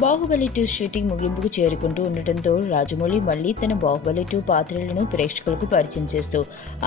Baahubali 2 shooting ముగింపుకు చేరుకుంటూ ఉండటంతో రాజమౌళి మళ్లీ తన బాహుబలి 2 పాత్రలను ప్రేక్షకులకు పరిచయం చేస్తూ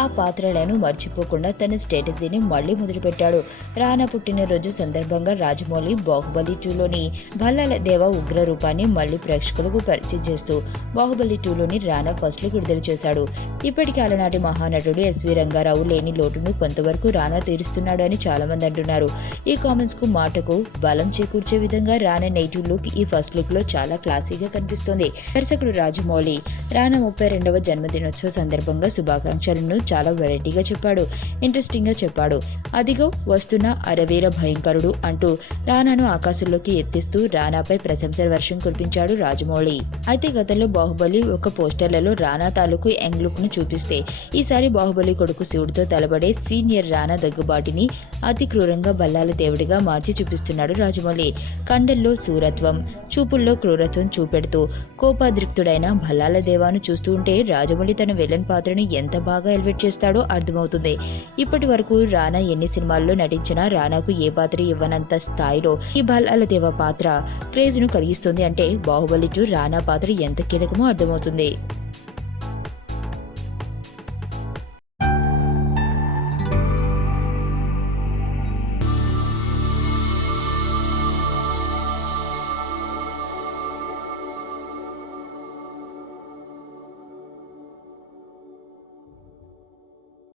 ఆ పాత్రలను మర్చిపోకుండా తన స్ట్రాటజీని మళ్లీ మొదలుపెట్టాడు. రానా పుట్టినరోజు సందర్భంగా రాజమౌళి బాహుబలి 2లోని భల్లాల దేవ ఉగ్ర రూపాన్ని మళ్లీ ప్రేక్షకులకు పరిచయం చేస్తూ బాహుబలి 2లోని రానా ఫస్ట్ లుక్ విడుదల చేశాడు. ఇప్పటికీ అలనాటి మహానటుడు ఎస్వి రంగారావు లేని లోటును కొంతవరకు రానా తీరుస్తున్నాడు అని చాలా మంది అంటున్నారు. ఈ కామెంట్స్ కు మాటకు బలం చేకూర్చే విధంగా రానా నెగిటివ్ లుక్ ఈ ఫస్ట్ లుక్ లో చాలా క్లాసీగా కనిపిస్తోంది. దర్శకుడు రాజమౌళి రానా 32వ జన్మదినోత్సవ సందర్భంగా శుభాకాంక్షలను చాలా వెరైటీగా చెప్పాడు, ఇంట్రెస్టింగ్ గా చెప్పాడు. అదిగో వస్తున్న అరవీర భయంకరుడు అంటూ రానాను ఆకాశంలోకి ఎత్తిస్తూ రానాపై ప్రశంసల వర్షం కురిపించాడు రాజమౌళి. అయితే గతంలో బాహుబలి ఒక పోస్టర్లలో రానా తాలూకు యంగ్ లుక్ ను చూపిస్తే ఈసారి బాహుబలి కొడుకు శివుడితో తలబడే సీనియర్ రానా దగ్గుబాటిని అతి క్రూరంగా బల్లాల దేవుడిగా మార్చి చూపిస్తున్నాడు రాజమౌళి. కండల్లో శూరత్వం, చూపుల్లో క్రూరత్వం చూపెడుతూ కోపాద్రిక్తుడైన భల్లాల దేవాను చూస్తూ ఉంటే రాజమౌళి తన విలన్ పాత్రను ఎంత బాగా ఎలివేట్ చేస్తాడో అర్థమవుతుంది. ఇప్పటి వరకు రానా ఎన్ని సినిమాల్లో నటించినా రానాకు ఏ పాత్ర ఇవ్వనంత స్థాయిలో ఈ భల్లాల దేవ పాత్ర క్రేజ్ ను కలిగిస్తుంది అంటే బాహుబలి 2 రానా పాత్ర ఎంత కీలకమో అర్థమవుతుంది.